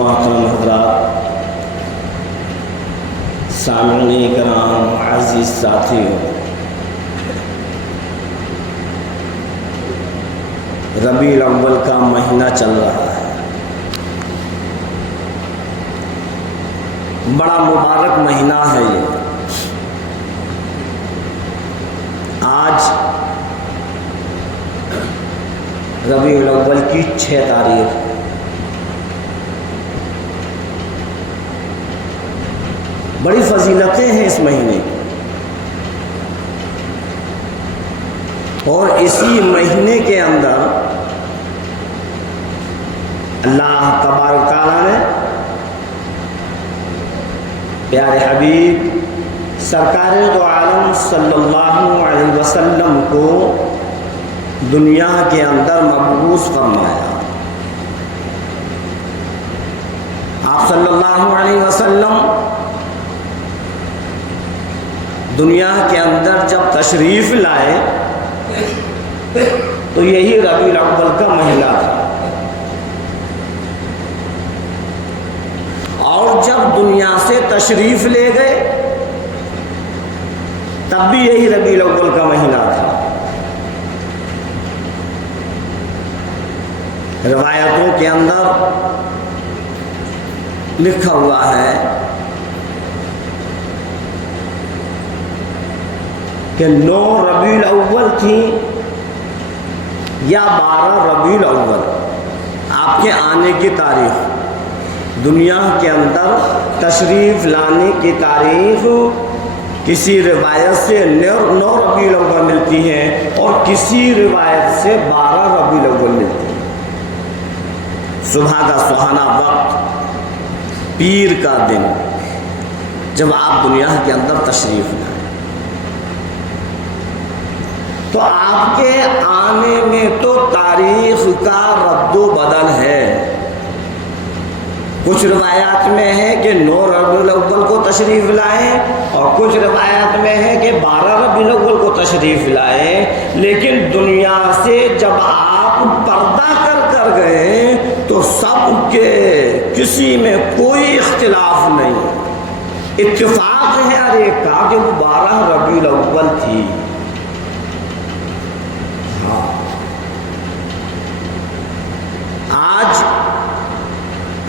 محترم حضرات، سامعین کرام، عزیز ساتھیوں، ربیع الاول کا مہینہ چل رہا ہے۔ بڑا مبارک مہینہ ہے یہ۔ آج ربیع الاول کی 6 تاریخ۔ بڑی فضیلتیں ہیں اس مہینے کی، اور اسی مہینے کے اندر اللہ تبارک تعالیٰ نے پیارے حبیب سرکار دو عالم صلی اللہ علیہ وسلم کو دنیا کے اندر مبعوث فرمایا۔ آپ صلی اللہ علیہ وسلم دنیا کے اندر جب تشریف لائے تو یہی ربیع الاول کا مہینہ تھا، اور جب دنیا سے تشریف لے گئے تب بھی یہی ربیع الاول کا مہینہ تھا۔ روایتوں کے اندر لکھا ہوا ہے کہ 9 ربیع الاول تھی یا 12 ربیع الاول آپ کے آنے کی تاریخ، دنیا کے اندر تشریف لانے کی تاریخ کسی روایت سے 9 ربیع الاول ملتی ہے اور کسی روایت سے 12 ربیع الاول ملتی ہے۔ صبح کا سہانا وقت، پیر کا دن، جب آپ دنیا کے اندر تشریف لائے تو آپ کے آنے میں تو تاریخ کا رد و بدل ہے۔ کچھ روایات میں ہے کہ 9 ربیع الاول کو تشریف لائے، اور کچھ روایات میں ہے کہ 12 ربیع الاول کو تشریف لائے، لیکن دنیا سے جب آپ پردہ کر گئے تو سب کے کسی میں کوئی اختلاف نہیں، اتفاق ہے ہر ایک کا کہ وہ 12 ربیع الاول تھی۔ آج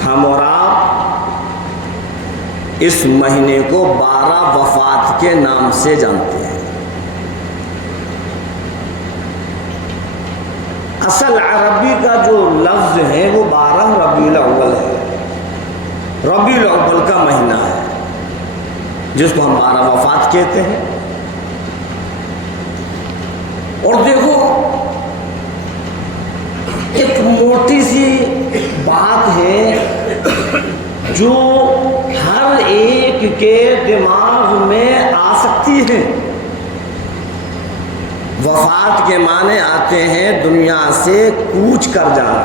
ہم اور آپ اس مہینے کو 12 وفات کے نام سے جانتے ہیں۔ اصل عربی کا جو لفظ ہے وہ 12 ربیع الاول ہے، ربیع الاول کا مہینہ ہے جس کو ہم 12 وفات کہتے ہیں۔ اور دیکھو، ایک موٹی سی بات ہے جو ہر ایک کے دماغ میں آ سکتی ہے۔ وفات کے معنی آتے ہیں دنیا سے کوچ کر جانا،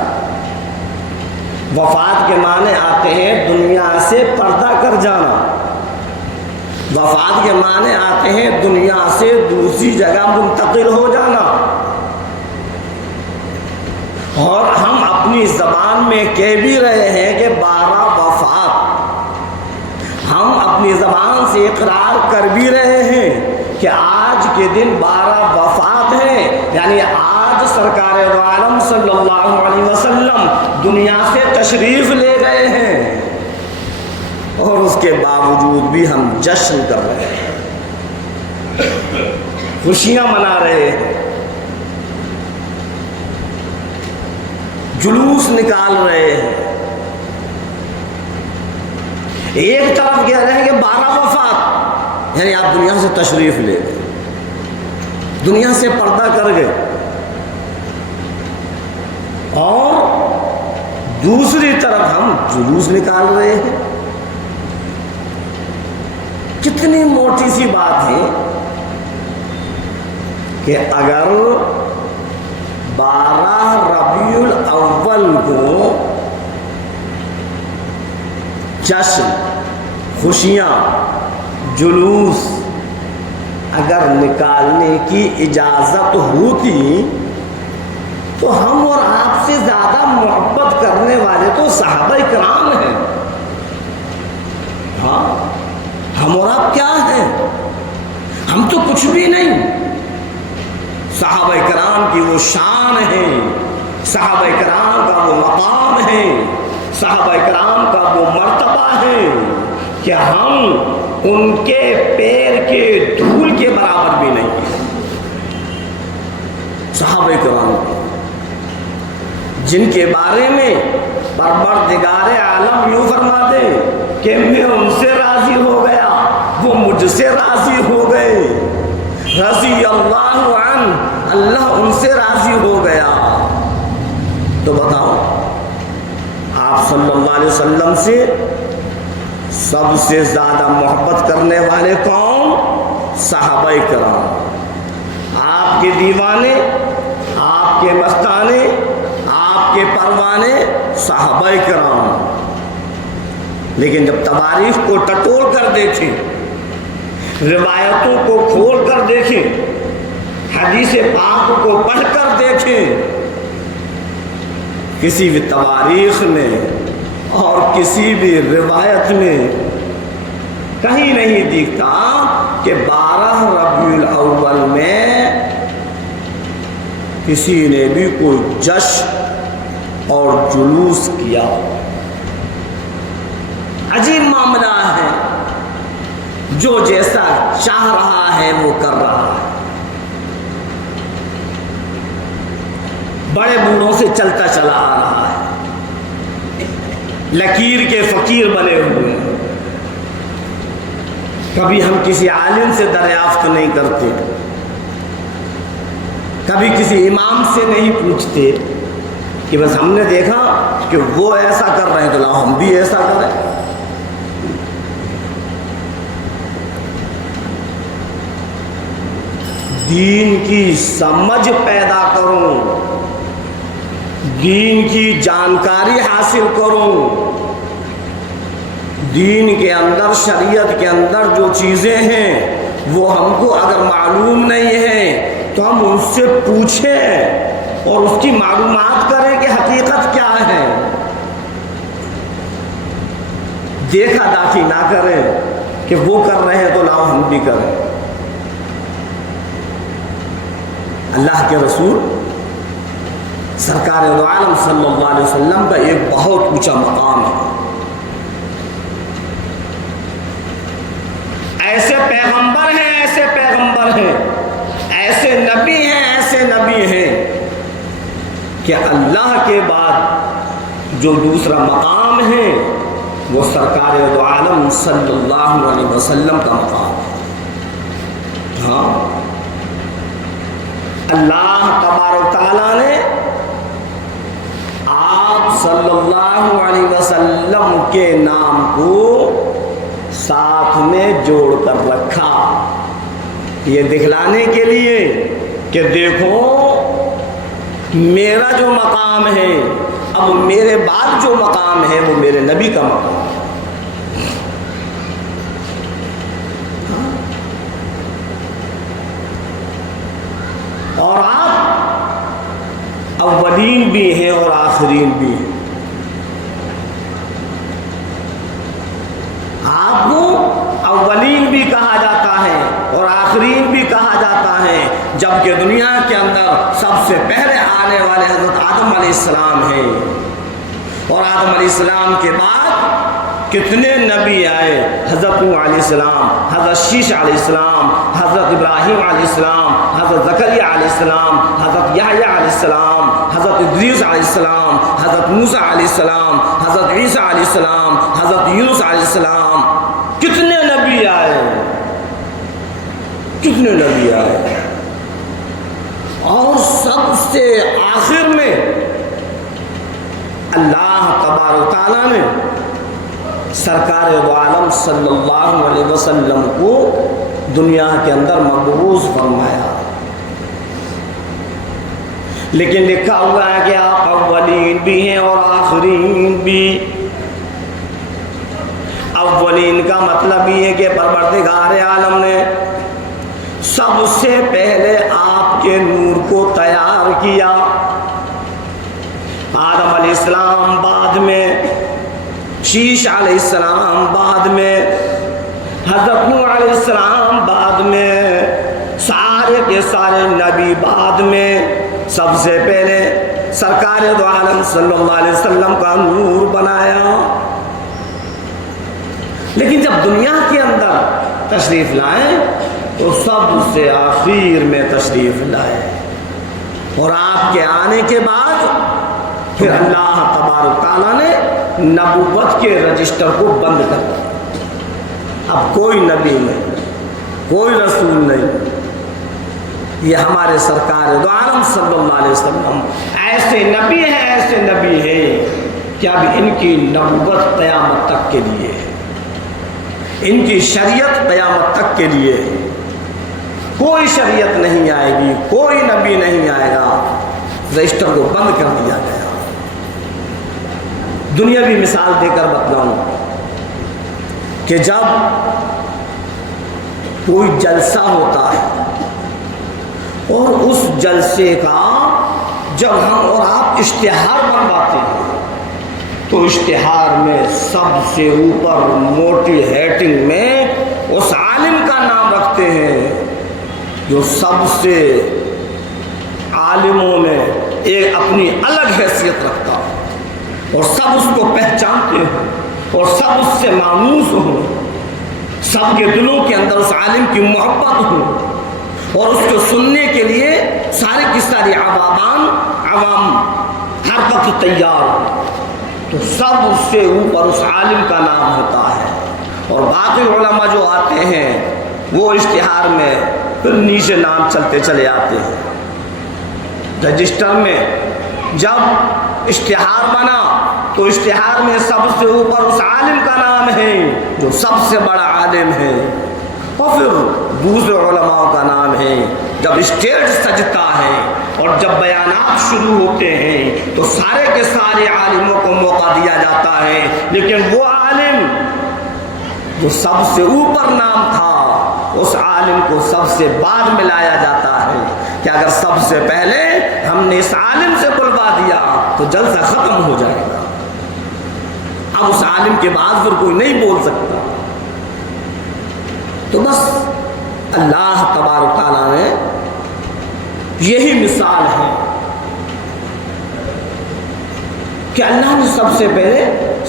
وفات کے معنی آتے ہیں دنیا سے پردہ کر جانا، وفات کے معنی آتے ہیں دنیا سے دوسری جگہ منتقل ہو جانا۔ اور ہم اپنی زبان میں کہہ بھی رہے ہیں کہ 12 وفات، ہم اپنی زبان سے اقرار کر بھی رہے ہیں کہ آج کے دن 12 وفات ہیں، یعنی آج سرکار دو عالم صلی اللہ علیہ وسلم دنیا سے تشریف لے گئے ہیں، اور اس کے باوجود بھی ہم جشن کر رہے ہیں، خوشیاں منا رہے ہیں، جلوس نکال رہے ہیں۔ ایک طرف کہہ رہے ہیں کہ 12 وفات، یعنی آپ دنیا سے تشریف لے گئے، دنیا سے پردہ کر گئے، اور دوسری طرف ہم جلوس نکال رہے ہیں۔ کتنی موٹی سی بات ہے کہ اگر 12 ربیع الاول کو جشن، خوشیاں، جلوس اگر نکالنے کی اجازت ہوتی تو ہم اور آپ سے زیادہ محبت کرنے والے تو صحابہ کرام ہیں. ہاں ہم اور آپ کیا ہیں؟ ہم تو کچھ بھی نہیں. صحابہ کرام کی وہ شان ہے، صحابہ کرام کا وہ مقام ہے، صحابہ کرام کا وہ مرتبہ ہے کہ ہم ان کے پیر کے دھول کے برابر بھی نہیں ہیں. صحابہ کرام جن کے بارے میں پروردگار عالم یوں فرما دے کہ میں ان سے راضی ہو گیا، وہ مجھ سے راضی ہو گئے. رضی اللہ عنہ، اللہ ان سے راضی ہو گیا. تو بتاؤ آپ صلی اللہ علیہ وسلم سے سب سے زیادہ محبت کرنے والے کون؟ صحابہ کرام. آپ کے دیوانے، آپ کے مستانے، آپ کے پروانے صحابہ کرام. لیکن جب تواریخ کو ٹٹول کر دیکھیں، روایتوں کو کھول کر دیکھیں، حدیث پاک کو پڑھ کر دیکھیں، کسی بھی تواریخ میں اور کسی بھی روایت میں کہیں نہیں دکھتا کہ 12 ربیع الاول میں کسی نے بھی کوئی جشن اور جلوس کیا. عجیب معاملہ ہے، جو جیسا چاہ رہا ہے وہ کر رہا ہے. بڑے بوڑھوں سے چلتا چلا آ رہا ہے، لکیر کے فقیر بنے ہوئے ہیں. کبھی ہم کسی عالم سے دریافت نہیں کرتے، کبھی کسی امام سے نہیں پوچھتے کہ بس ہم نے دیکھا کہ وہ ایسا کر رہے ہیں تو لاؤ ہم بھی ایسا کریں. دین کی سمجھ پیدا کروں، دین کی جانکاری حاصل کروں. دین کے اندر، شریعت کے اندر جو چیزیں ہیں وہ ہم کو اگر معلوم نہیں ہے تو ہم ان سے پوچھیں اور اس کی معلومات کریں کہ حقیقت کیا ہے. دیکھا داکھی نہ کریں کہ وہ کر رہے ہیں تو لاؤ ہم بھی کریں. اللہ کے رسول سرکار دو عالم صلی اللہ علیہ وسلم کا ایک بہت اونچا مقام ہے. ایسے پیغمبر ہیں، ایسے پیغمبر ہیں، ایسے نبی ہیں، ایسے نبی ہیں کہ اللہ کے بعد جو دوسرا مقام ہے وہ سرکار دو عالم صلی اللہ علیہ وسلم کا مقام ہے. ہاں اللہ تبارک و تعالیٰ نے آپ صلی اللہ علیہ وسلم کے نام کو ساتھ میں جوڑ کر رکھا، یہ دکھلانے کے لیے کہ دیکھو میرا جو مقام ہے، اب میرے بعد جو مقام ہے وہ میرے نبی کا مقام ہے. اور آپ اولین بھی ہیں اور آخرین بھی ہیں. آپ کو اولین بھی کہا جاتا ہے اور آخرین بھی کہا جاتا ہے، جبکہ دنیا کے اندر سب سے پہلے آنے والے حضرت آدم علیہ السلام ہیں. اور آدم علیہ السلام کے بعد کتنے نبی آئے، حضرت نوح علیہ السلام، حضرت شیش علیہ السلام، حضرت ابراہیم علیہ السلام، حضرت زکریا علیہ السلام، حضرت یحییٰ علیہ السلام، حضرت ادریس علیہ السلام، حضرت موسیٰ علیہ السلام، حضرت عیسیٰ علیہ السلام، حضرت یونس علیہ السلام. کتنے نبی آئے، کتنے نبی آئے. اور سب سے آخر میں اللہ تبارک و تعالیٰ نے سرکار دو عالم صلی اللہ علیہ وسلم کو دنیا کے اندر مبعوث فرمایا. لیکن لکھا ہوا ہے کہ آپ اولین بھی ہیں اور آخرین بھی. اولین کا مطلب یہ ہے کہ پروردگار عالم نے سب سے پہلے آپ کے نور کو تیار کیا. آدم علیہ السلام بعد میں، شیش علیہ السلام بعد میں، حضرت نوح علیہ السلام بعد میں، سارے کے سارے نبی بعد میں، سب سے پہلے سرکار دو عالم صلی اللہ علیہ وسلم کا نور بنایا۔ لیکن جب دنیا کے اندر تشریف لائے تو سب سے آخر میں تشریف لائے، اور آپ کے آنے کے بعد پھر اللہ تبارک تعالیٰ نے نبوت کے رجسٹر کو بند کر دیا۔ اب کوئی نبی نہیں، کوئی رسول نہیں، یہ ہمارے سرکار دو عالم صلی اللہ علیہ وسلم ایسے نبی ہیں کہ اب ان کی نبوت قیامت تک کے لیے ہے، ان کی شریعت قیامت تک کے لیے ہے۔ کوئی شریعت نہیں آئے گی، کوئی نبی نہیں آئے گا، رجسٹر کو بند کر دیا گیا۔ دنیاوی مثال دے کر بتلاؤں کہ جب کوئی جلسہ ہوتا ہے اور اس جلسے کا جب ہم اور آپ اشتہار بنواتے ہیں تو اشتہار میں سب سے اوپر موٹی ہیڈنگ میں اس عالم کا نام رکھتے ہیں جو سب سے عالموں میں ایک اپنی الگ حیثیت رکھتا ہے، اور سب اس کو پہچانتے ہیں اور سب اس سے مانوس ہوں، سب کے دلوں کے اندر اس عالم کی محبت ہو، اور اس کو سننے کے لیے سارے کی ساری عوام ہر وقت تیار ہو، تو سب اس سے اوپر اس عالم کا نام ہوتا ہے۔ اور باقی علماء جو آتے ہیں وہ اشتہار میں پھر نیچے نام چلتے چلے آتے ہیں۔ رجسٹر میں جب اشتہار بنا تو اشتہار میں سب سے اوپر اس عالم کا نام ہے جو سب سے بڑا عالم ہے، اور پھر دوسرے علماء کا نام ہے۔ جب اسٹیج سجتا ہے اور جب بیانات شروع ہوتے ہیں تو سارے کے سارے عالموں کو موقع دیا جاتا ہے، لیکن وہ عالم جو سب سے اوپر نام تھا اس عالم کو سب سے بعد میں لایا جاتا ہے کہ اگر سب سے پہلے ہم نے اس عالم سے بلوا دیا تو جلسہ ختم ہو جائے گا، اب اس عالم کے بعد پھر کوئی نہیں بول سکتا۔ تو بس اللہ تبارک تعالیٰ نے یہی مثال ہے کہ اللہ نے سب سے پہلے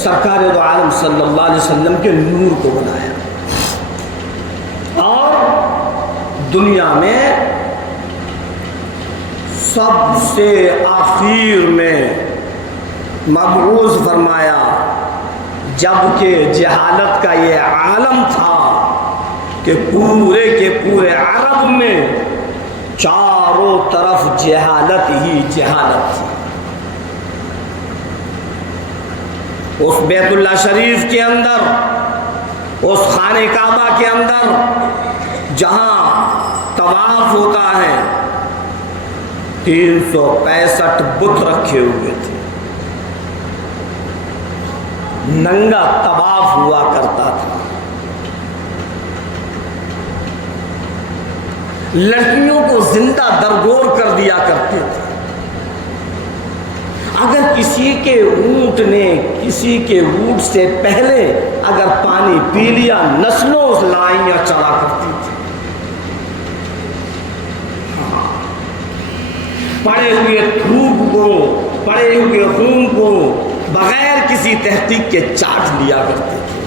سرکار دو عالم صلی اللہ علیہ وسلم کے نور کو بنایا، اور دنیا میں سب سے آخر میں مبعوث فرمایا، جبکہ جہالت کا یہ عالم تھا کہ پورے کے پورے عرب میں چاروں طرف جہالت ہی جہالت تھی۔ اس بیت اللہ شریف کے اندر، اس خانہ کعبہ کے اندر جہاں طواف ہوتا ہے 365 بت رکھے ہوئے تھے، ننگا طواف ہوا کرتا تھا، لڑکیوں کو زندہ درگور کر دیا کرتے تھے۔ اگر کسی کے اونٹ نے کسی کے اونٹ سے پہلے اگر پانی پی لیا، نسلوں لائیاں چلا کرتی تھی۔ پڑے ہوئے تھوک کو، پڑے ہوئے خون کو بغیر کسی تحقیق کے چاٹ لیا کرتے تھے۔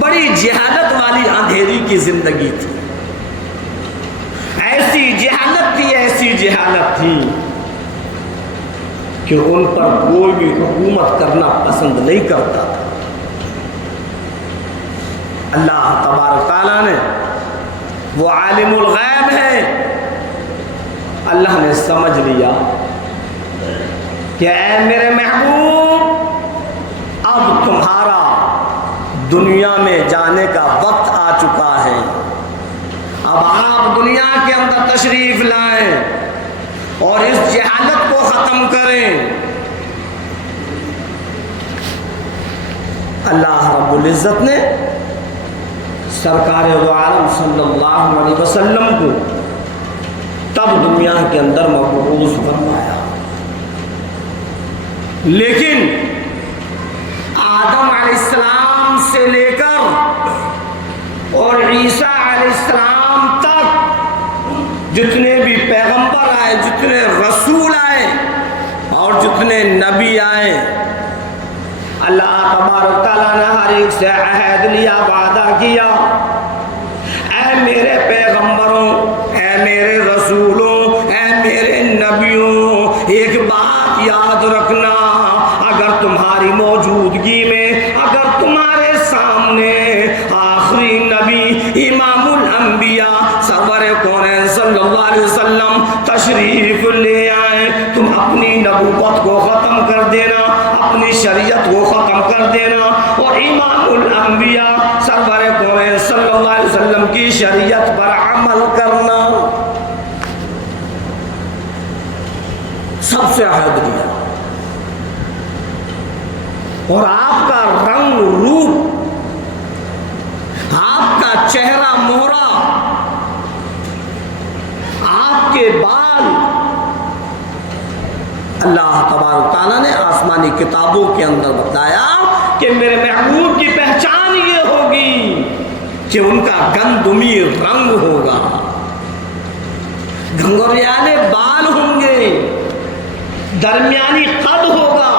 بڑی جہالت والی اندھیری کی زندگی تھی، ایسی جہالت تھی کہ ان پر کوئی بھی حکومت کرنا پسند نہیں کرتا تھا۔ اللہ تبارک تعالیٰ نے، وہ عالم الغیب ہے، اللہ نے سمجھ لیا کہ اے میرے محبوب، اب تمہارا دنیا میں جانے کا وقت آ چکا ہے، اب آپ دنیا کے اندر تشریف لائیں اور اس جہالت کو ختم کریں۔ اللہ رب العزت نے سرکار دو عالم صلی اللہ علیہ وسلم کو تب دنیا کے اندر مبعوث فرمایا، لیکن آدم علیہ السلام سے لے کر اور عیسیٰ علیہ السلام تک جتنے بھی پیغمبر آئے، جتنے رسول آئے اور جتنے نبی آئے، اللہ تبارک تعالیٰ نے ہر ایک سے عہد لیا، وعدہ کیا، اے میرے پیغمبروں، اے میرے رسولوں، اے میرے نبیوں، ایک بات یاد رکھنا، اگر تمہاری موجودگی میں، اگر تمہارے سامنے آخری نبی امام الانبیاء سرور کونین صلی اللہ علیہ وسلم تشریف لے آئے، تم اپنی نبوت کو ختم کر دینا، اپنی شریعت کو ختم کر دینا اور امام الانبیاء سرور کونین صلی اللہ علیہ وسلم کی شریعت پر عمل کرنا۔ سب سے عہد لیا اور آپ کا رنگ روپ، آپ کا چہرہ مہرا، آپ کے بال، اللہ تبارک تعالیٰ نے آسمانی کتابوں کے اندر بتایا کہ میرے محبوب کی پہچان یہ ہوگی کہ ان کا گندمی رنگ ہوگا، گھنگریالے بال ہوں گے، درمیانی قد ہوگا،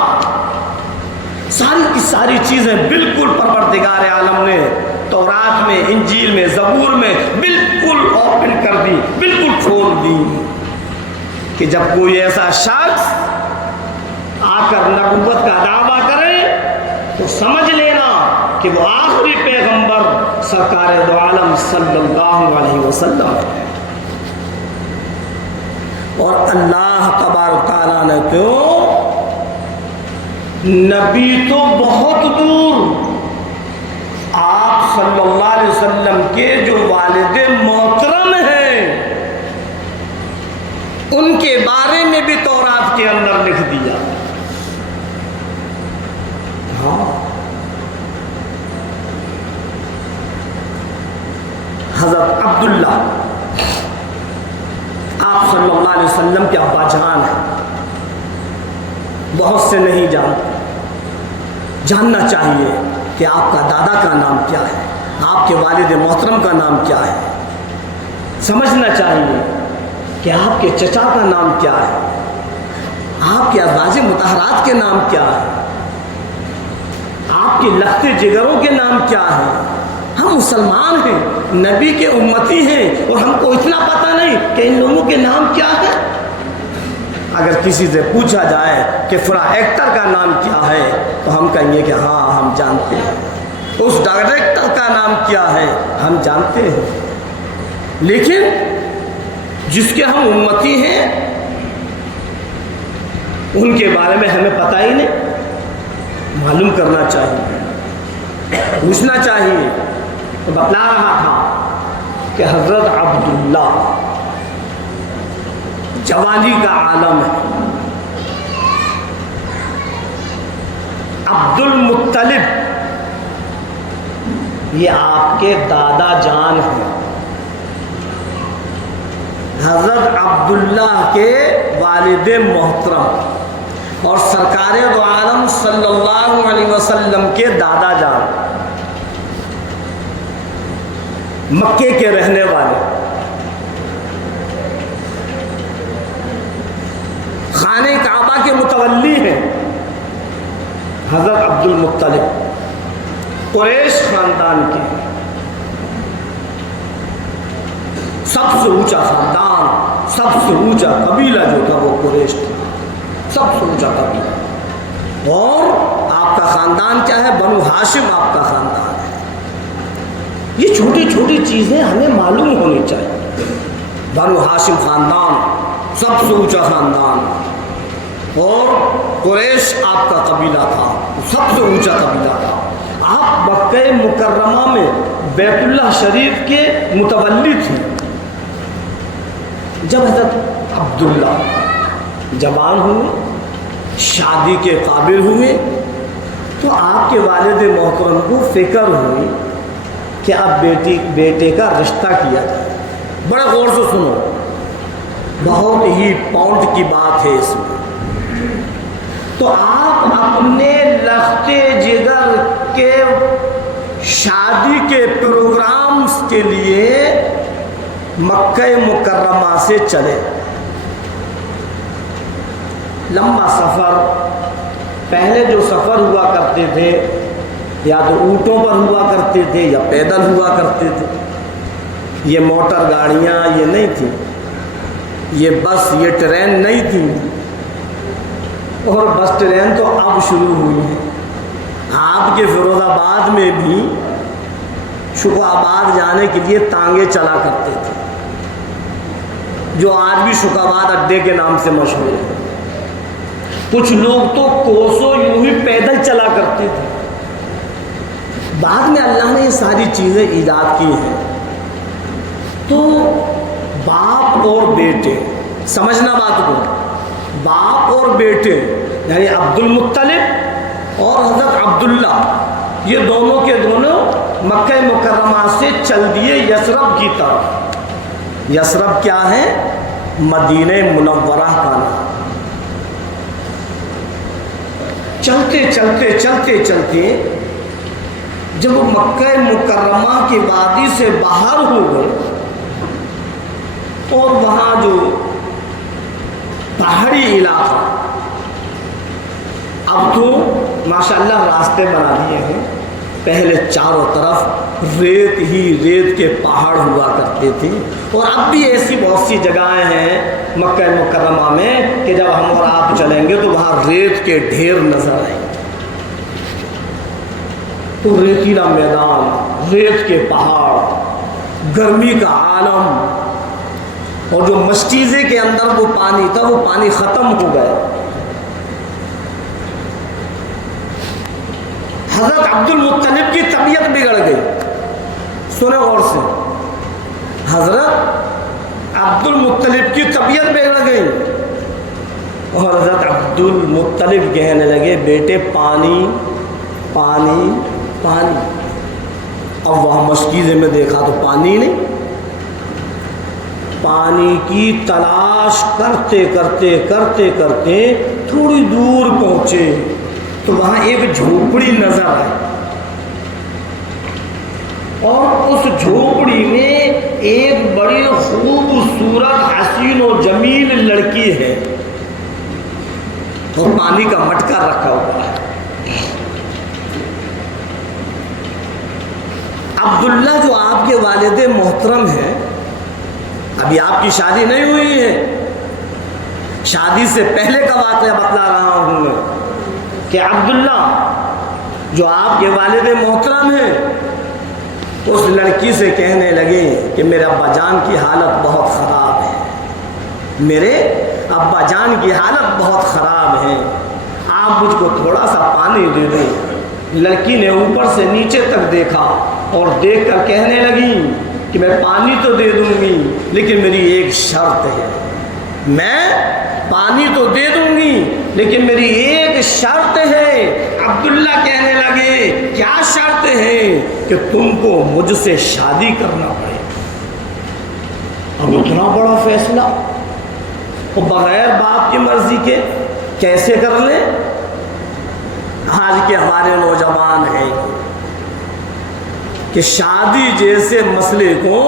ساری کی ساری چیزیں بالکل پروردگار عالم نے تورات میں، انجیل میں، زبور میں بالکل اوپن کر دی، بالکل کھول دی کہ جب کوئی ایسا شخص آ کر نبوت کا دعویٰ کرے تو سمجھ لینا کہ وہ آخری پیغمبر سرکار دو عالم صلی اللہ علیہ وسلم ہے۔ اور اللہ تبارک تعالیٰ نے کیوں، نبی تو بہت دور، آپ صلی اللہ علیہ وسلم کے جو والد محترم ہیں ان کے بارے میں بھی تورات کے اندر لکھ دیا۔ حضرت عبداللہ آپ صلی اللہ علیہ وسلم کے ابا جان ہیں، بہت سے نہیں جانتے، جاننا چاہیے کہ آپ کا دادا کا نام کیا ہے، آپ کے والد محترم کا نام کیا ہے، سمجھنا چاہیے کہ آپ کے چچا کا نام کیا ہے، آپ کے ازواج مطہرات کے نام کیا ہے، آپ کے لخت جگروں کے نام کیا ہے۔ ہم مسلمان ہیں، نبی کے امتی ہیں اور ہم کو اتنا پتہ نہیں کہ ان لوگوں کے نام کیا ہے۔ اگر کسی سے پوچھا جائے کہ فلاں ایکٹر کا نام کیا ہے تو ہم کہیں گے کہ ہاں ہم جانتے ہیں، اس ڈائریکٹر کا نام کیا ہے ہم جانتے ہیں، لیکن جس کے ہم امتی ہیں ان کے بارے میں ہمیں پتہ ہی نہیں، معلوم کرنا چاہیے، پوچھنا چاہیے۔ تو بتلا رہا تھا کہ حضرت عبداللہ جوانی کا عالم ہے، عبد المطلب یہ آپ کے دادا جان ہیں، حضرت عبداللہ کے والد محترم اور سرکار دو عالم صلی اللہ علیہ وسلم کے دادا جان، مکے کے رہنے والے، خانہ کعبہ کے متولی ہیں، حضرت عبد المطلب قریش خاندان کے، سب سے اونچا خاندان، سب سے اونچا قبیلہ جو تھا وہ قریش تھا، سب سے اونچا قبیلہ۔ اور آپ کا خاندان کیا ہے؟ بنو ہاشم آپ کا خاندان ہے۔ یہ چھوٹی چھوٹی چیزیں ہمیں معلوم ہونی چاہیے۔ بنو ہاشم خاندان سب سے اونچا خاندان، اور قریش آپ کا قبیلہ تھا، سب سے اونچا قبیلہ تھا۔ آپ مکہ مکرمہ میں بیت اللہ شریف کے متولی تھے۔ جب حضرت عبداللہ جوان ہوئے، شادی کے قابل ہوئے، تو آپ کے والد محترم کو فکر ہوئی کہ اب بیٹے کا رشتہ کیا جائے۔ بڑے غور سے سنو، بہت ہی پاؤنٹ کی بات ہے اس میں۔ تو آپ اپنے لختے جگر کے شادی کے پروگرامز کے لیے مکہ مکرمہ سے چلے. لمبا سفر، پہلے جو سفر ہوا کرتے تھے یا تو اونٹوں پر ہوا کرتے تھے یا پیدل ہوا کرتے تھے. یہ موٹر گاڑیاں یہ نہیں تھیں، یہ بس یہ ٹرین نہیں تھی، اور بس ٹرین تو اب شروع ہوئی ہے. آپ کے فیروز آباد میں بھی شکو آباد جانے کے لیے تانگے چلا کرتے تھے، جو آج بھی شکو آباد اڈے کے نام سے مشہور ہے. کچھ لوگ تو کوسوں یوں ہی پیدل چلا کرتے تھے. بعد میں اللہ نے یہ ساری چیزیں ایجاد کی ہیں. تو باپ اور بیٹے، سمجھنا بات کو، باپ اور بیٹے یعنی عبد المطلب اور حضرت عبداللہ، یہ دونوں کے دونوں مکہ مکرمہ سے چل دیے یثرب کی طرف. یثرب کیا ہے؟ مدینہ منورہ کا نام. چلتے چلتے چلتے چلتے جب وہ مکہ مکرمہ کی وادی سے باہر ہو گئے اور وہاں جو پہاڑی علاقہ، اب تو ماشاءاللہ راستے بنا دیے ہیں. پہلے چاروں طرف ریت ہی ریت کے پہاڑ ہوا کرتے تھے، اور اب بھی ایسی بہت سی جگہیں ہیں مکہ مکرمہ میں کہ جب ہم اور آپ چلیں گے تو وہاں ریت کے ڈھیر نظر آئیں گے. تو ریتیلا میدان، ریت کے پہاڑ، گرمی کا عالم، اور جو مشکیزے کے اندر وہ پانی تھا وہ پانی ختم ہو گیا. حضرت عبد المطلب کی طبیعت بگڑ گئی. سنیں غور سے، حضرت عبد المطلب کی طبیعت بگڑ گئی اور حضرت عبد المطلب کہنے لگے بیٹے پانی پانی پانی. اب وہاں مشکیزے میں دیکھا تو پانی نہیں. پانی کی تلاش کرتے کرتے کرتے کرتے تھوڑی دور پہنچے تو وہاں ایک جھوپڑی نظر آئی، اور اس جھوپڑی میں ایک بڑی خوبصورت حسین و جمیل لڑکی ہے اور پانی کا مٹکا رکھا ہوا ہے. عبداللہ جو آپ کے والد محترم ہیں، ابھی آپ کی شادی نہیں ہوئی ہے، شادی سے پہلے کا واقعہ بتلا رہا ہوں میں، کہ عبداللہ جو آپ کے والد محترم ہیں اس لڑکی سے کہنے لگے کہ میرے ابا جان کی حالت بہت خراب ہے، میرے ابا جان کی حالت بہت خراب ہے، آپ مجھ کو تھوڑا سا پانی دے دیں. لڑکی نے اوپر سے نیچے تک دیکھا اور دیکھ کر کہنے لگی کہ میں پانی تو دے دوں گی لیکن میری ایک شرط ہے. میں پانی تو دے دوں گی لیکن میری ایک شرط ہے. عبداللہ کہنے لگے کیا شرط ہے؟ کہ تم کو مجھ سے شادی کرنا پڑے. اب اتنا بڑا فیصلہ اور بغیر باپ کی مرضی کے کیسے کر لیں؟ آج کے ہمارے نوجوان ہیں کہ شادی جیسے مسئلے کو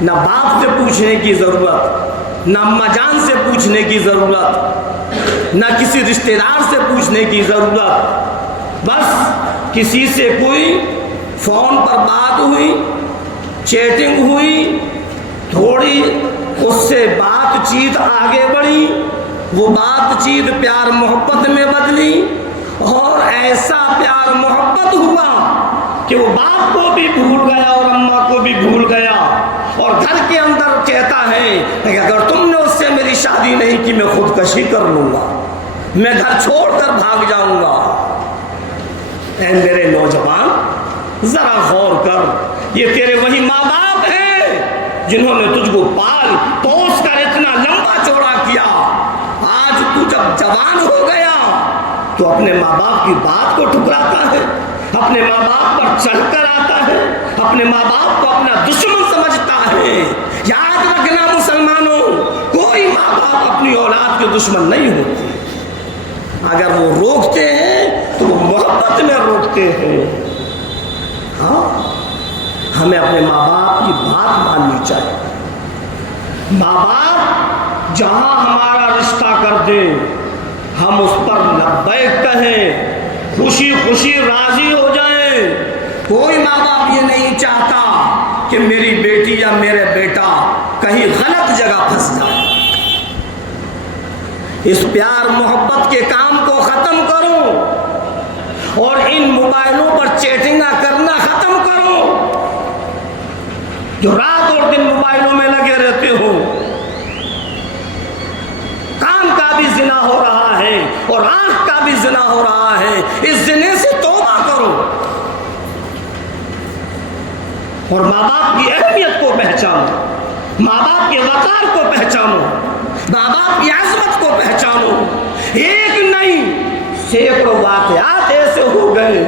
نہ باپ سے پوچھنے کی ضرورت، نہ اما جان سے پوچھنے کی ضرورت، نہ کسی رشتہ دار سے پوچھنے کی ضرورت. بس کسی سے کوئی فون پر بات ہوئی، چیٹنگ ہوئی، تھوڑی اس سے بات چیت آگے بڑھی، وہ بات چیت پیار محبت میں بدلی اور ایسا پیار محبت ہوا کہ وہ باپ کو بھی بھول گیا اور اماں کو بھی بھول گیا، اور گھر کے اندر کہتا ہے کہ اگر تم نے اس سے میری شادی نہیں کی میں خودکشی کر لوں گا، میں گھر چھوڑ کر بھاگ جاؤں گا. اے میرے نوجوان ذرا غور کر، یہ تیرے وہی ماں باپ ہیں جنہوں نے تجھ کو پال پوس کر اتنا لمبا چوڑا کیا. آج تو جب جوان ہو گیا تو اپنے ماں باپ کی بات کو ٹھکراتا ہے، اپنے ماں باپ پر چڑھ کر آتا ہے، اپنے ماں باپ کو اپنا دشمن سمجھتا ہے. یاد رکھنا مسلمانوں، کوئی ماں باپ اپنی اولاد کے دشمن نہیں ہوتے. اگر وہ روکتے ہیں تو وہ محبت میں روکتے ہیں۔ ہاں، ہمیں اپنے ماں باپ کی بات ماننی چاہیے۔ ماں باپ جہاں ہمارا رشتہ کر دیں ہم اس پر لبیک کہیں، خوشی خوشی راضی ہو جائیں۔ کوئی ماں باپ یہ نہیں چاہتا کہ میری بیٹی یا میرے بیٹا کہیں غلط جگہ پھنس جائے۔ اس پیار محبت کے کام کو ختم کرو اور ان موبائلوں پر چیٹنگا کرنا ختم کرو۔ جو رات اور دن موبائلوں میں لگے رہتے ہو، کان کا بھی زنا ہو رہا ہے اور آنکھ کا بھی زنا ہو رہا ہے۔ اس زنے سے توبہ کرو اور ماں باپ کی اہمیت کو پہچانو، ماں باپ کے وقار کو پہچانو، ماں باپ کی عظمت کو پہچانو۔ ایک نہیں سینکڑوں واقعات ایسے ہو گئے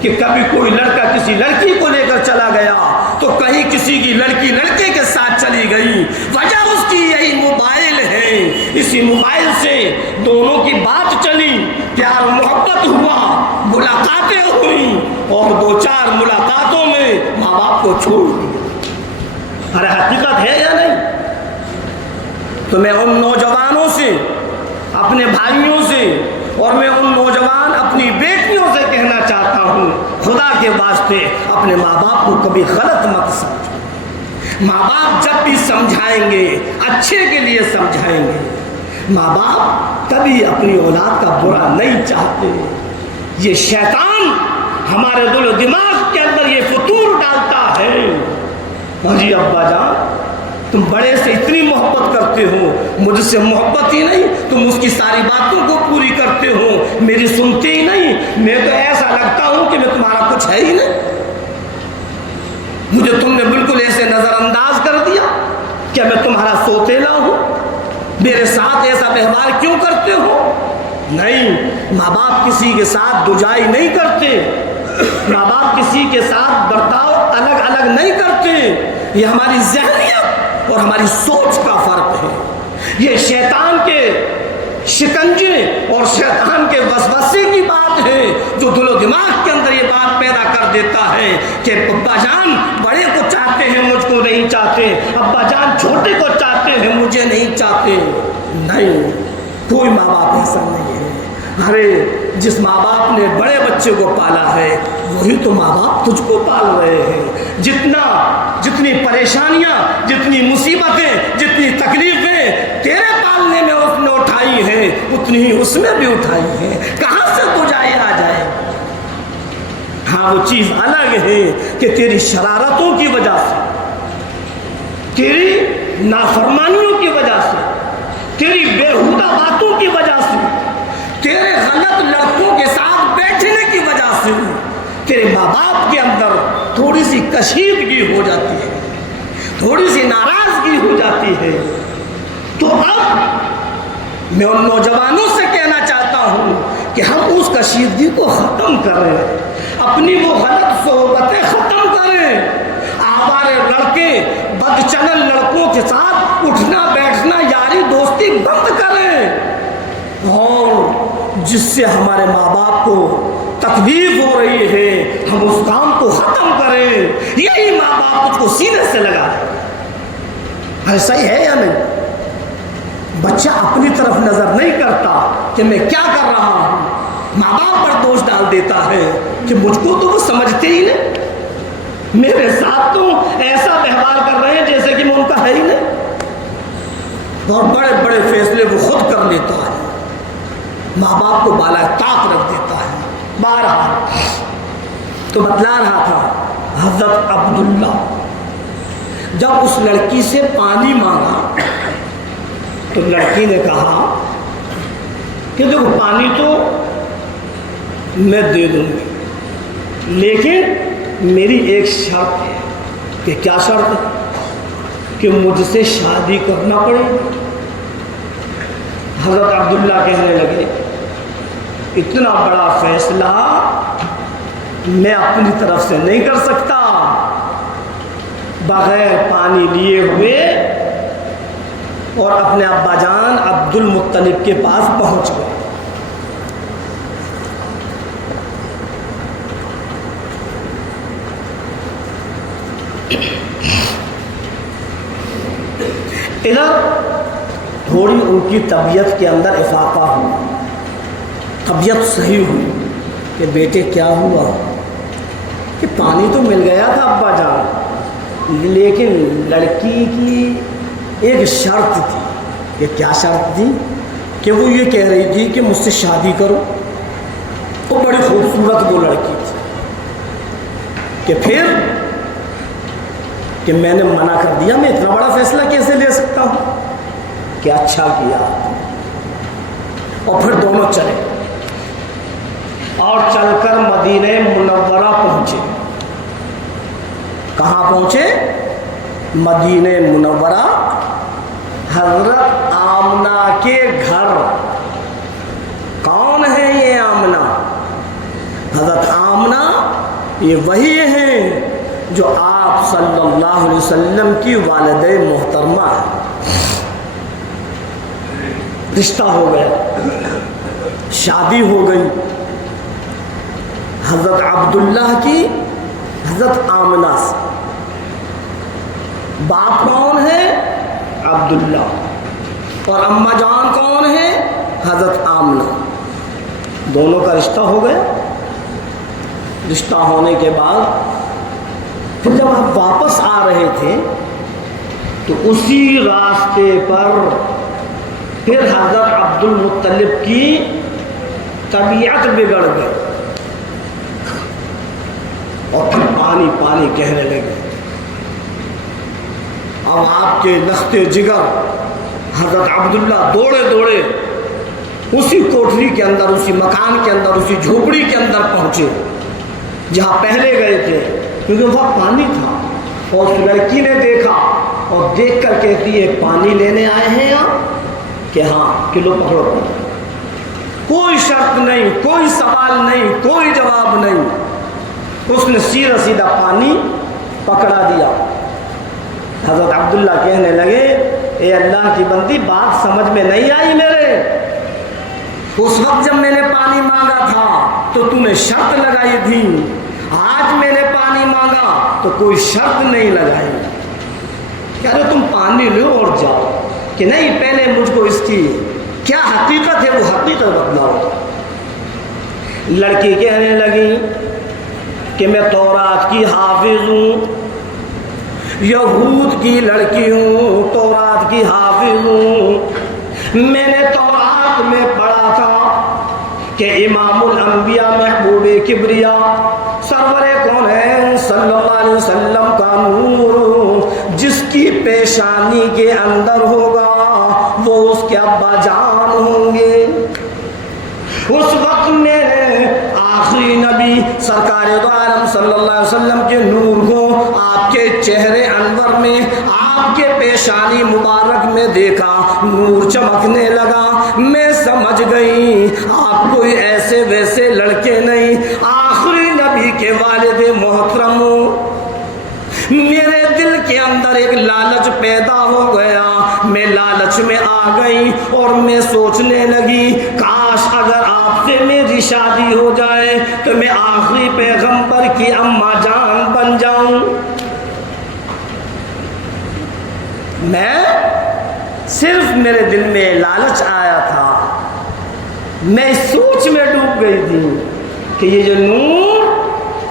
کہ کبھی کوئی لڑکا کسی لڑکی کو لے کر چلا گیا تو کہیں کسی کی لڑکی لڑکے کے ساتھ چلی گئی، وجہ اس کی یہی موبائل ہے۔ اسی موبائل سے دونوں کی بات چلی، پیار محبت ہوا، ملاقاتیں ہوئیں اور 2-4 ملاقاتوں میں ماں باپ کو چھوڑ دیا۔ ارے حقیقت ہے یا نہیں؟ تو میں ان نوجوانوں سے، اپنے بھائیوں سے اور میں ان نوجوان اپنی بیٹیوں سے کہنا چاہتا ہوں، خدا کے واسطے اپنے ماں باپ کو کبھی غلط مت سمجھو۔ ماں باپ جب بھی سمجھائیں گے اچھے کے لیے سمجھائیں گے۔ ماں باپ کبھی اپنی اولاد کا برا نہیں چاہتے۔ یہ شیطان ہمارے دل و دماغ کے اندر یہ فطور ڈالتا ہے، ہاں جی ابا جان تم بڑے سے اتنی محبت کرتے ہو، مجھ سے محبت ہی نہیں، تم اس کی ساری باتوں کو پوری کرتے ہو، میری سنتے ہی نہیں، میں تو ایسا لگتا ہوں کہ میں تمہارا کچھ ہے ہی نہیں، مجھے تم نے بالکل ایسے نظر انداز کر دیا، کیا میں تمہارا سوتیلا ہوں؟ میرے ساتھ ایسا ویوہار کیوں کرتے ہو؟ نہیں، ماں باپ کسی کے ساتھ دجائی نہیں کرتے، ماں باپ کسی کے ساتھ برتاؤ الگ الگ نہیں کرتے۔ یہ ہماری ذہنیت اور ہماری سوچ کا فرق ہے۔ یہ شیطان کے شکنجے اور شیطان کے وسوسے کی بات ہے جو دل و دماغ کے اندر یہ بات پیدا کر دیتا ہے کہ ابا جان بڑے کو چاہتے ہیں مجھ کو نہیں چاہتے، ابا جان چھوٹے کو چاہتے ہیں مجھے نہیں چاہتے۔ نہیں، کوئی ماں باپ ایسا نہیں ہے۔ ارے جس ماں باپ نے بڑے بچے کو پالا ہے وہی تو ماں باپ تجھ کو پال رہے ہیں۔ جتنی پریشانیاں، جتنی مصیبتیں، جتنی تکلیفیں تیرے پالنے میں اس نے اٹھائی ہیں اتنی ہی اس میں بھی اٹھائی ہیں۔ کہاں سے تو جائے آ جائے؟ ہاں وہ چیز الگ ہے کہ تیری شرارتوں کی وجہ سے، تیری نافرمانیوں کی وجہ سے، تیری بیہودہ باتوں کی وجہ سے، تیرے غلط لڑکوں کے ساتھ بیٹھنے کی وجہ سے تیرے ماں باپ کے اندر تھوڑی سی کشیدگی ہو جاتی ہے، تھوڑی سی ناراضگی ہو جاتی ہے۔ تو اب میں ان نوجوانوں سے کہنا چاہتا ہوں کہ ہم اس کشیدگی کو ختم کریں، اپنی وہ غلط صحبتیں ختم کریں، آوارے لڑکے بدچلن لڑکوں کے ساتھ اٹھنا بیٹھنا یاری دوستی بند کریں، اور جس سے ہمارے ماں باپ کو تکلیف ہو رہی ہے ہم اس کام کو ختم کریں۔ یہی ماں باپ تجھ کو سینے سے لگا ہے، ایسا ہی ہے یا نہیں؟ بچہ اپنی طرف نظر نہیں کرتا کہ میں کیا کر رہا ہوں، ماں باپ پر دوش ڈال دیتا ہے کہ مجھ کو تو وہ سمجھتے ہی نہیں، میرے ساتھ تو ایسا ویوہار کر رہے ہیں جیسے کہ میں ان کا ہے ہی نہیں، اور بڑے بڑے فیصلے وہ خود کر لیتا ہے، ماں باپ کو بالا طاق رکھ دیتا ہے۔ بہرحال تو بتلا رہا تھا حضرت عبداللہ جب اس لڑکی سے پانی مانگا تو لڑکی نے کہا کہ دیکھو پانی تو میں دے دوں گی لیکن میری ایک شرط ہے۔ کہ کیا شرط ہے؟ کہ مجھ سے شادی کرنا پڑے گی۔ حضرت عبداللہ کہنے لگے اتنا بڑا فیصلہ میں اپنی طرف سے نہیں کر سکتا۔ بغیر پانی لیے ہوئے اور اپنے ابا جان عبد المطلب کے پاس پہنچ گئے ادھر تھوڑی ان کی طبیعت کے اندر افاقہ ہوا، طبیعت صحیح ہوئی کہ بیٹے کیا ہوا، کہ پانی تو مل گیا تھا ابا جان، لیکن لڑکی کی ایک شرط تھی۔ کہ کیا شرط تھی؟ کہ وہ یہ کہہ رہی تھی کہ مجھ سے شادی کرو۔ وہ بڑی خوبصورت وہ لڑکی تھی، کہ پھر کہ میں نے منع کر دیا، میں اتنا بڑا فیصلہ کیسے لے سکتا ہوں؟ کہ اچھا کیا، اور پھر دونوں چلے اور چل کر مدینہ منورہ پہنچے۔ کہاں پہنچے؟ مدینہ منورہ، حضرت آمنہ کے گھر۔ کون ہے یہ آمنہ؟ حضرت آمنہ یہ وہی ہیں جو آپ صلی اللہ علیہ وسلم کی والدہ محترمہ ہے۔ رشتہ ہو گیا، شادی ہو گئی حضرت عبداللہ کی حضرت آمنہ سے۔ باپ کون ہے؟ عبداللہ، اور اماں جان کون ہے؟ حضرت آمنہ۔ دونوں کا رشتہ ہو گیا۔ رشتہ ہونے کے بعد پھر جب آپ واپس آ رہے تھے تو اسی راستے پر پھر حضرت عبد المطلب کی طبیعت بگڑ گئی اور پھر پانی پانی کہنے لگے۔ اب آپ کے لختے جگر حضرت عبداللہ دوڑے دوڑے اسی کوٹری کے اندر، اسی مکان کے اندر، اسی جھوپڑی کے اندر پہنچے جہاں پہلے گئے تھے، کیونکہ وہاں پانی تھا۔ اور اس لڑکی نے دیکھا اور دیکھ کر کہتی ہے پانی لینے آئے ہیں آپ؟ کہ ہاں۔ کہ لو پکڑو پانی۔ کوئی شرط نہیں، کوئی سوال نہیں، کوئی جواب نہیں، اس نے سیدھا سیدھا پانی پکڑا دیا۔ حضرت عبداللہ کہنے لگے اے اللہ کی بندی، بات سمجھ میں نہیں آئی میرے۔ اس وقت جب میں نے پانی مانگا تھا تو تو نے شرط لگائی تھی، آج میں نے پانی مانگا تو کوئی شرط نہیں لگائی۔ کہہ رہے تم پانی لو اور جاؤ۔ کہ نہیں، پہلے مجھ کو اس کی کیا حقیقت ہے وہ حقیقت بتلاؤ۔ لڑکی کہنے لگی کہ میں تورات کی حافظ ہوں، یہود کی لڑکی ہوں، تورات کی حافظ ہوں۔ میں نے تورات میں پڑھا تھا کہ امام الانبیاء محبوب کبریا سرور کونین صلی اللہ علیہ وسلم کا نور جس کی پیشانی کے اندر ہوگا وہ اس کے ابا جان ہوں گے۔ اس وقت میں آخری نبی سرکار دو عالم صلی اللہ علیہ وسلم کے نور کو آپ کے چہرے انور میں، آپ کے پیشانی مبارک میں دیکھا، نور چمکنے لگا۔ میں سمجھ گئی آپ کوئی ایسے ویسے لڑکے نہیں، آخری نبی کے والد محترم ہو۔ میرے دل کے اندر ایک لالچ پیدا ہو گیا، میں لالچ میں آ گئی اور میں سوچنے لگی کاش اگر آپ سے میری شادی ہو جائے تو میں آخری پیغمبر کی اماں جان بن جاؤں۔ میں صرف میرے دل میں لالچ آیا تھا، میں اس سوچ میں ڈوب گئی تھی کہ یہ جو نور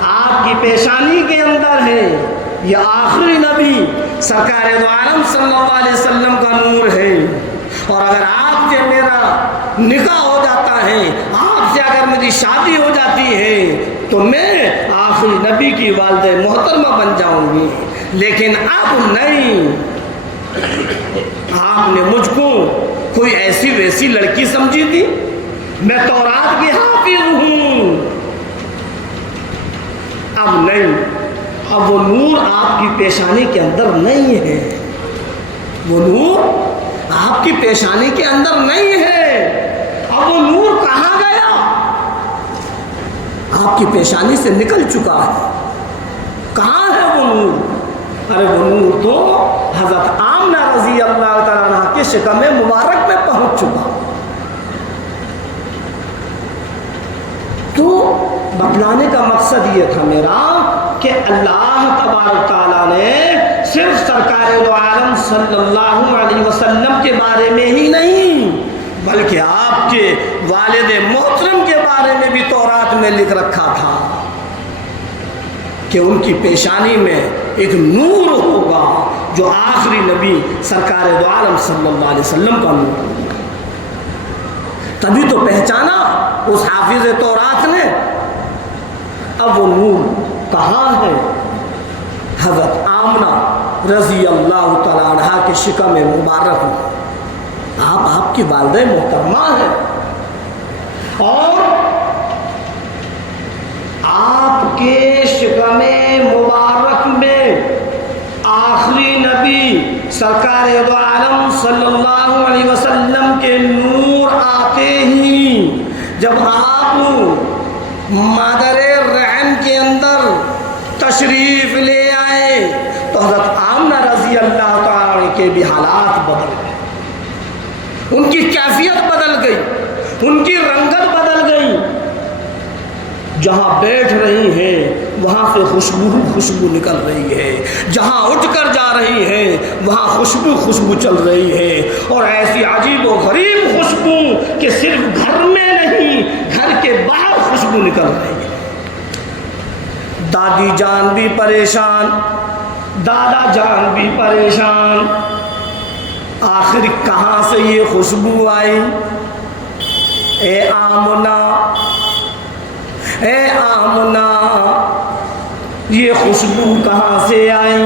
آپ کی پیشانی کے اندر ہے یہ آخری نبی سرکار دو عالم صلی اللہ علیہ وسلم کا نور ہے، اور اگر آپ سے میرا نکاح ہو جاتا ہے، آپ سے اگر میری شادی ہو جاتی ہے تو میں آخری نبی کی والدہ محترمہ بن جاؤں گی۔ لیکن اب نہیں، آپ نے مجھ کو کوئی ایسی ویسی لڑکی سمجھی تھی، میں تورات کی حافظ ہوں۔ اب نہیں، اب وہ نور آپ کی پیشانی کے اندر نہیں ہے، وہ نور آپ کی پیشانی کے اندر نہیں ہے۔ اب وہ نور کہاں گیا؟ آپ کی پیشانی سے نکل چکا ہے۔ کہاں ہے وہ نور؟ ارے وہ نور تو حضرت آمنہ رضی اللہ تعالیٰ عنہ کے شکم مبارک میں پہنچ چکا۔ تو بتلانے کا مقصد یہ تھا میرا کہ اللہ تبارک تعالیٰ نے صرف سرکار دو عالم صلی اللہ علیہ وسلم کے بارے میں ہی نہیں بلکہ آپ کے والد محترم کے بارے میں بھی تورات میں لکھ رکھا تھا کہ ان کی پیشانی میں ایک نور ہوگا جو آخری نبی سرکار دو عالم صلی اللہ علیہ وسلم کا نور ہوگا۔ تبھی تو پہچانا اس حافظ تورات نے۔ اب وہ نور کہاں ہے؟ حضرت آمنہ رضی اللہ تعالیٰ عنہا کے شکم مبارک میں۔ آپ کی والدہ محترمہ ہے اور آپ کے شکم مبارک میں آخری نبی سرکار دو عالم صلی اللہ علیہ وسلم کے نور آتے ہی جب آپ مادر رحم کے اندر تشریف لے آئے تو حضرت آمنہ رضی اللہ تعالی کے بھی حالات بدل گئے، ان کی کیفیت بدل گئی، ان کی رنگت بدل گئی۔ جہاں بیٹھ رہی ہیں وہاں سے خوشبو نکل رہی ہے، جہاں اٹھ کر جا رہی ہیں وہاں خوشبو چل رہی ہے، اور ایسی عجیب و غریب خوشبو کہ صرف گھر میں نہیں گھر کے باہر خوشبو نکل رہی ہے۔ دادی جان بھی پریشان، دادا جان بھی پریشان، آخر کہاں سے یہ خوشبو آئی؟ اے آمنہ، اے آمنہ، یہ خوشبو کہاں سے آئی؟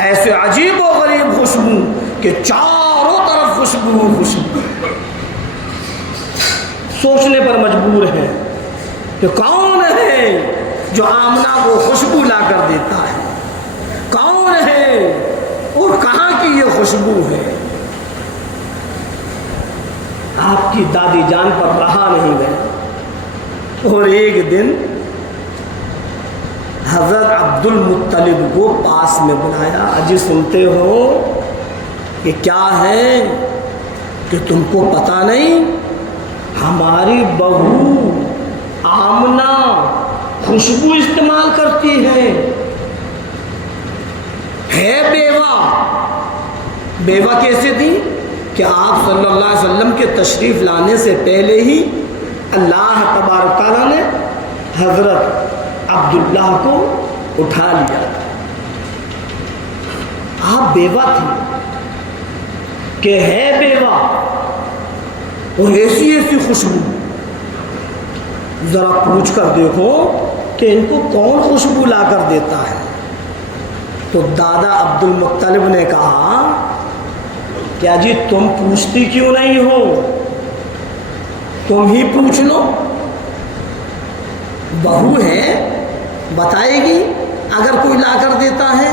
ایسے عجیب و غریب خوشبو کہ چاروں طرف خوشبو۔ سوچنے پر مجبور ہے کہ کون ہے جو آمنہ کو خوشبو لا کر دیتا ہے؟ کون ہے اور کہاں کی یہ خوشبو ہے؟ آپ کی دادی جان پر رہا نہیں گیا اور ایک دن حضرت عبد المطلب کو پاس میں بلایا۔ اجی سنتے ہو کہ کیا ہے کہ تم کو پتہ نہیں ہماری بہو آمنہ خوشبو استعمال کرتی ہے بیوہ کیسے تھی کہ آپ صلی اللہ علیہ وسلم کے تشریف لانے سے پہلے ہی اللہ تبارک تعالیٰ نے حضرت عبداللہ کو اٹھا لیا تھا۔ آپ بیوہ تھی کہ ہے بیوہ اور ایسی خوشبو، ذرا پوچھ کر دیکھو کہ ان کو کون خوشبو لا کر دیتا ہے۔ تو دادا عبد المطلب نے کہا کیا جی تم پوچھتی کیوں نہیں ہو، تم ہی پوچھ لو، بہو ہے بتائے گی اگر کوئی لا کر دیتا ہے۔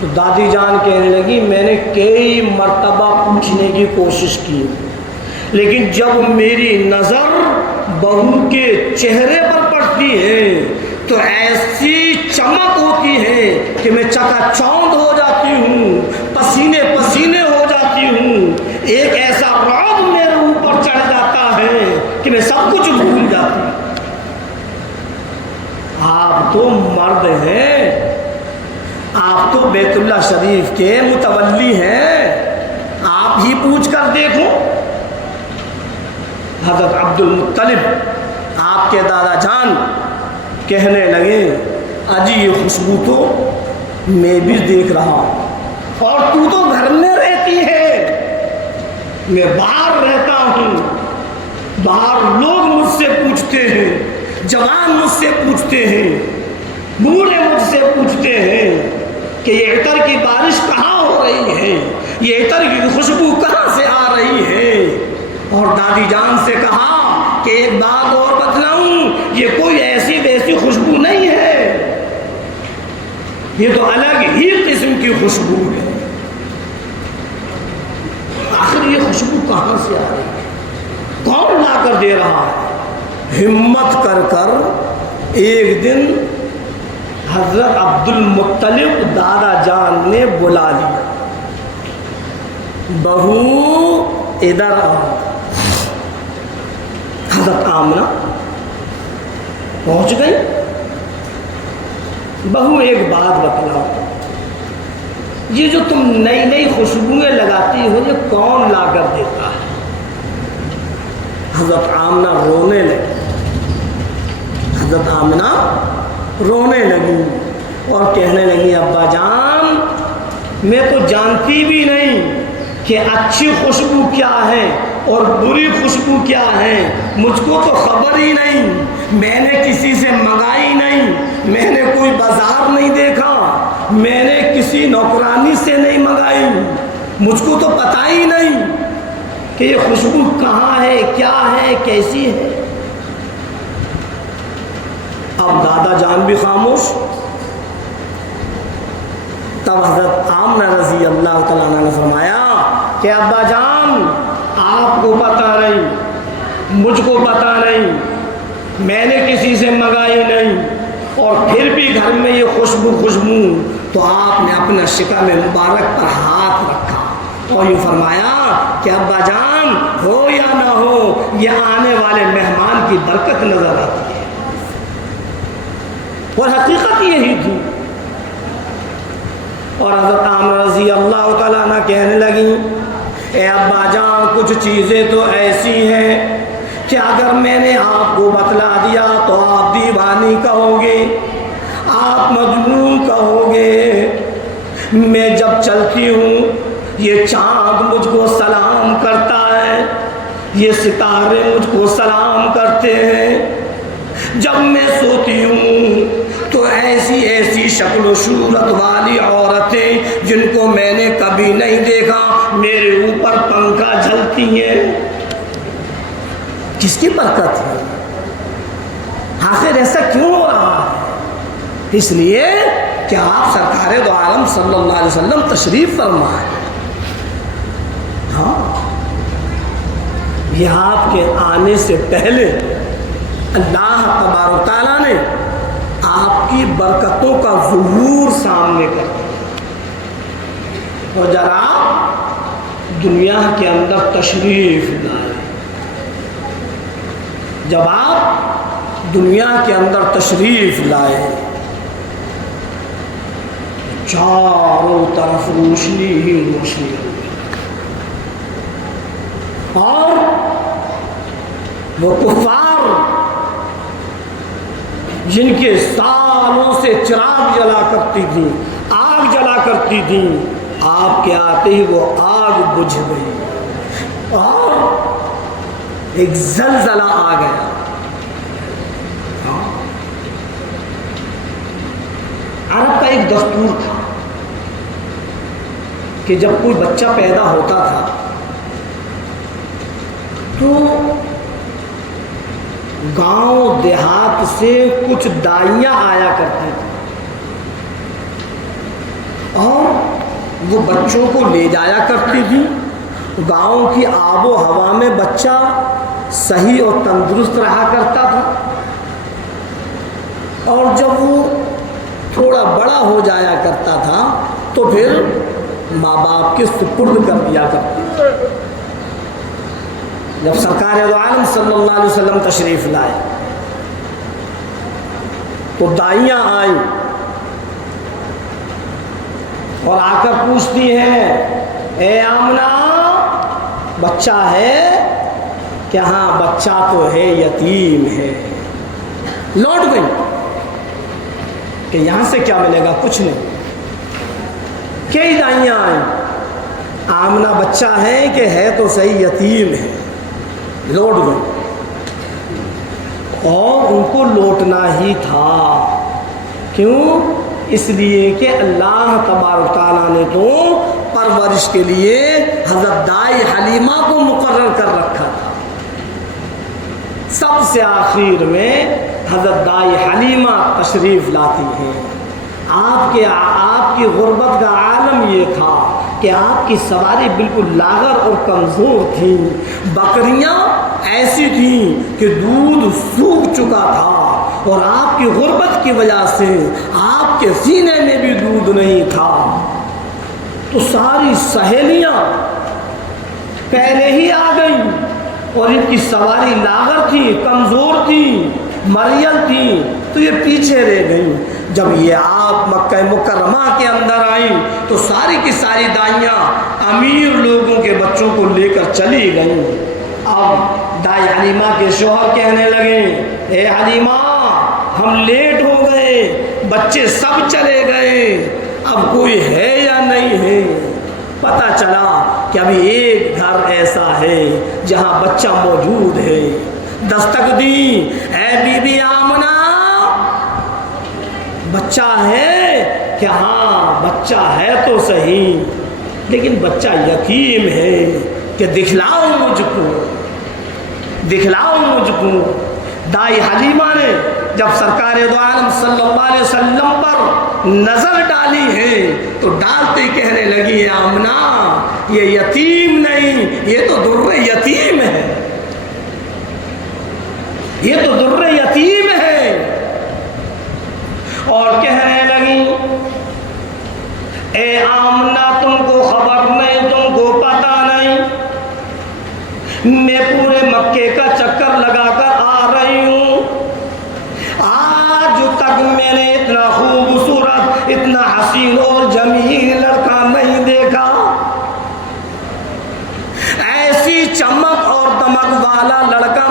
تو دادی جان کہنے لگی میں نے کئی مرتبہ پوچھنے کی کوشش کی لیکن جب میری نظر بہو کے چہرے پر پڑتی ہے تو ایسی چمک ہوتی ہے کہ میں چکا چوند ہو جاتی ہوں، پسینے پسینے ہو جاتی ہوں، ایک ایسا رعب میرے اوپر چڑھ جاتا ہے کہ میں سب کچھ بھول جاتی ہوں۔ آپ تو مرد ہیں، آپ تو بیت اللہ شریف کے متولی ہیں، آپ ہی پوچھ کر دیکھو۔ حضرت عبد المطلب آپ کے دادا جان کہنے لگے اجی یہ خوشبو تو میں بھی دیکھ رہا ہوں اور تو گھر میں رہتی ہے، میں باہر رہتا ہوں، باہر لوگ مجھ سے پوچھتے ہیں، جوان مجھ سے پوچھتے ہیں، بوڑھے مجھ سے پوچھتے ہیں کہ یہ عطر کی بارش کہاں ہو رہی ہے، یہ عطر کی خوشبو کہاں سے آ رہی ہے۔ اور دادی جان سے کہا کہ ایک بات اور بتلاؤں، یہ کوئی ایسی ویسی خوشبو نہیں ہے، یہ تو الگ ہی قسم کی خوشبو ہے۔ آخر یہ خوشبو کہاں سے آ رہی ہے، کون لا کر دے رہا ہے؟ ہمت کر کر ایک دن حضرت عبد المطلب دادا جان نے بلا لیا، بہو ادھر آؤ۔ حضرت آمنہ پہنچ گئی بہو ایک بات بتلاؤ، یہ جو تم نئی نئی خوشبوئیں لگاتی ہو یہ کون لا کر دیتا ہے؟ حضرت آمنہ رونے لگی، حضرت آمنہ رونے لگی اور کہنے لگی ابا جان میں تو جانتی بھی نہیں کہ اچھی خوشبو کیا ہے اور بری خوشبو کیا ہے، مجھ کو تو خبر ہی نہیں، میں نے کسی سے منگائی نہیں، میں نے کوئی بازار نہیں دیکھا، میں نے کسی نوکرانی سے نہیں منگائی، مجھ کو تو پتہ ہی نہیں کہ یہ خوشبو کہاں ہے، کیا ہے، کیسی ہے۔ اب دادا جان بھی خاموش۔ تب حضرت آمنہ رضی اللہ تعالیٰ عنہ نے فرمایا کہ ابا جان آپ کو پتہ نہیں، مجھ کو پتہ نہیں، میں نے کسی سے منگائی نہیں، اور پھر بھی گھر میں یہ خوشبو تو آپ نے اپنا شکم مبارک پر ہاتھ رکھا اور یہ فرمایا کہ ابا جان ہو یا نہ ہو یہ آنے والے مہمان کی برکت نظر آتی ہے، اور حقیقت یہی تھی۔ اور حضرت آمنہ رضی اللہ تعالیٰ عنہ کہنے لگی اے ابا جان کچھ چیزیں تو ایسی ہیں کہ اگر میں نے آپ کو بتلا دیا تو آپ دیوانی کہو گے، آپ مجنون کہو گے۔ میں جب چلتی ہوں یہ چاند مجھ کو سلام کرتا ہے، یہ ستارے مجھ کو سلام کرتے ہیں، جب میں سوتی ہوں تو ایسی ایسی شکل و صورت والی عورتیں جن کو میں نے کبھی نہیں دیکھا میرے اوپر پنکھا جھلتی ہیں۔ کس کی برکت ہے؟ آخر ایسا کیوں ہو رہا ہے؟ اس لیے کہ آپ سرکار دو عالم صلی اللہ علیہ وسلم تشریف فرما ہے۔ ہاں یہ آپ کے آنے سے پہلے اللہ تبارک تعالیٰ نے آپ کی برکتوں کا ظہور سامنے کر دیا۔ اور ذرا دنیا کے اندر تشریف لائے، جب آپ دنیا کے اندر تشریف لائے چاروں طرف روشنی ہی روشنی ہوگی، اور وہ کفار جن کے سالوں سے چراغ جلا کرتی تھی، آگ جلا کرتی تھی، آپ کے آتے ہی وہ آگ بجھ گئی اور ایک زلزلہ آ گیا۔ عرب کا ایک دستور تھا کہ جب کوئی بچہ پیدا ہوتا تھا تو گاؤں دیہات سے کچھ دائیاں آیا کرتی تھی اور وہ بچوں کو لے جایا کرتی تھی۔ گاؤں کی آب و ہوا میں بچہ صحیح اور تندرست رہا کرتا تھا، اور جب وہ تھوڑا بڑا ہو جایا کرتا تھا تو پھر ماں باپ کے سپرد کر دیا کرتی تھی۔ جب سرکار دو عالم صلی اللہ علیہ وسلم تشریف لائے تو دائیاں آئیں اور آ کر پوچھتی ہیں اے آمنہ بچہ ہے؟ کہ ہاں بچہ تو ہے، یتیم ہے۔ لوٹ گئی کہ یہاں سے کیا ملے گا؟ کچھ نہیں۔ کئی دائیاں آئیں، آمنہ بچہ ہے کہ ہے تو صحیح یتیم ہے۔ لوٹ گئی، اور ان کو لوٹنا ہی تھا۔ کیوں؟ اس لیے کہ اللہ تبارک تعالیٰ نے تو پرورش کے لیے حضرت دائی حلیمہ کو مقرر کر رکھا تھا۔ سب سے آخر میں حضرت دائی حلیمہ تشریف لاتی ہیں۔ آپ کی غربت کا عالم یہ تھا کہ آپ کی سواری بالکل لاغر اور کمزور تھی، بکریاں ایسی تھیں کہ دودھ سوکھ چکا تھا، اور آپ کی غربت کی وجہ سے آپ کے سینے میں بھی دودھ نہیں تھا۔ تو ساری سہیلیاں پہلے ہی آ گئیں، اور ان کی سواری لاغر تھی، کمزور تھی، مریل تھی، تو یہ پیچھے رہ گئیں۔ جب یہ آپ مکہ مکرمہ کے اندر آئیں تو ساری کی ساری دائیاں امیر لوگوں کے بچوں کو لے کر چلی گئیں۔ اب دائی حلیمہ کے شوہر کہنے لگے اے حلیمہ ہم لیٹ ہو گئے، بچے سب چلے گئے، اب کوئی ہے یا نہیں ہے؟ پتہ چلا کہ ابھی ایک گھر ایسا ہے جہاں بچہ موجود ہے۔ دستک دی، اے بی بی آمنہ بچہ ہے کہ ہاں بچہ ہے تو صحیح، لیکن بچہ یتیم ہے کہ دکھلاؤ مجھ کو، دکھلاؤ مجھ کو۔ دائی حلیمہ نے جب سرکار دو عالم صلی اللہ علیہ وسلم پر نظر ڈالی ہے تو ڈالتے کہنے لگی آمنہ یہ یتیم نہیں، یہ تو در یتیم ہے، یہ تو در یتیم ہے۔ اور کہنے لگی اے آمنہ تم کو خبر نہیں، تم کو پتہ نہیں، میں پورے مکے کا چکر لگا کر آ رہی ہوں، آج تک میں نے اتنا خوبصورت، اتنا حسین اور جمیل لڑکا نہیں دیکھا، ایسی چمک اور دمک والا لڑکا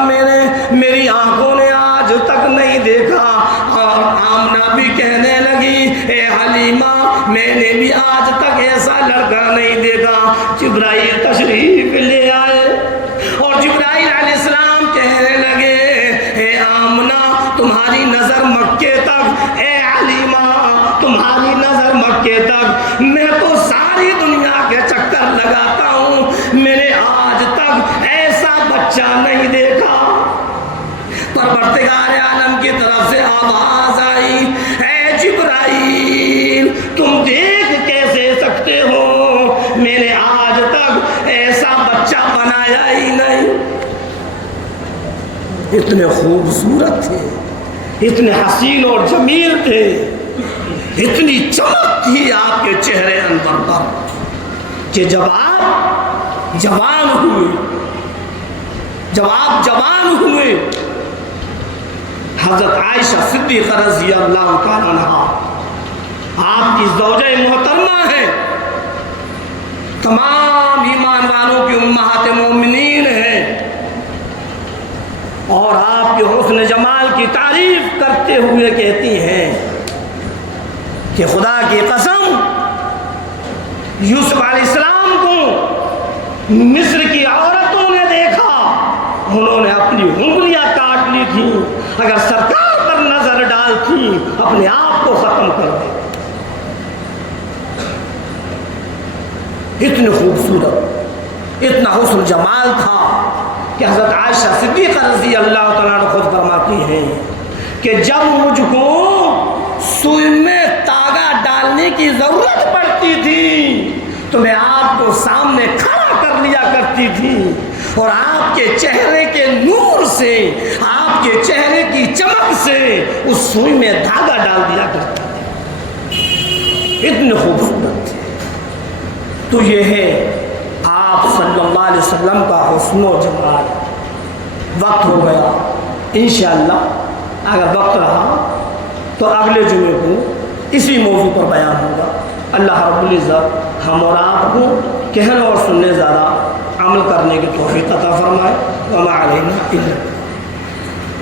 میری آنکھوں نے آج تک نہیں دیکھا۔ اور آمنہ بھی کہنے لگی اے حلیمہ میں نے بھی آج تک ایسا لڑکا نہیں دیکھا۔ جبرائیل تشریف لے آئے اور جبرائیل علیہ السلام کہنے لگے اے آمنہ تمہاری نظر مکے تک، اے حلیمہ تمہاری نظر مکے تک، میں تو ساری دنیا کے چکر لگاتا ہوں، میں نے آج تک ایسا بچہ نہیں دیکھا۔ پروردگار عالم کی طرف سے آواز آئی اے جبرائیل تم دیکھ کیسے سکتے ہو، میں نے آج تک ایسا بچہ بنایا ہی نہیں۔ اتنے خوبصورت تھے، اتنے حسین اور جمیل تھے، اتنی چمک تھی آپ کے چہرے انور پر کہ جب آپ جوان ہوئے حضرت عائشہ صدیقہ رضی اللہ تعالیٰ عنہا آپ کی زوجہ محترمہ ہیں، تمام ایمان والوں کی امہات مومنین ہیں، اور آپ کے حسن جمال کی تعریف کرتے ہوئے کہتی ہیں کہ خدا کی قسم یوسف علیہ السلام کو مصر کی عورتوں نے دیکھا، انہوں نے اپنی انگلیاں کاٹ لی تھیں، اگر سرکار پر نظر ڈالتی اپنے آپ کو ختم کر دے۔ اتنی خوبصورت، اتنا حسن جمال تھا کہ حضرت عائشہ صدیقہ رضی اللہ تعالیٰ عنہ خود فرماتی ہیں کہ جب مجھ کو سوئی میں تاگا ڈالنے کی ضرورت پڑتی تھی تو میں آپ کو سامنے کھڑا کر لیا کرتی تھی اور آپ کے چہرے کے نور سے، آپ کے چہرے کی چمک سے اس سوئی میں دھاگا ڈال دیا کرتی تھی، اتنے خوبصورت تھے۔ تو یہ ہے آپ صلی اللہ علیہ وسلم کا حسن و جمال۔ وقت ہو گیا، انشاءاللہ اگر وقت رہا تو اگلے جمعے کو اسی موضوع پر بیان ہوگا۔ اللہ رب العزت ہم اور آپ کو کہنے اور سننے زیادہ عمل کرنے کی توفیق عطا فرمائے۔ وما علینا الا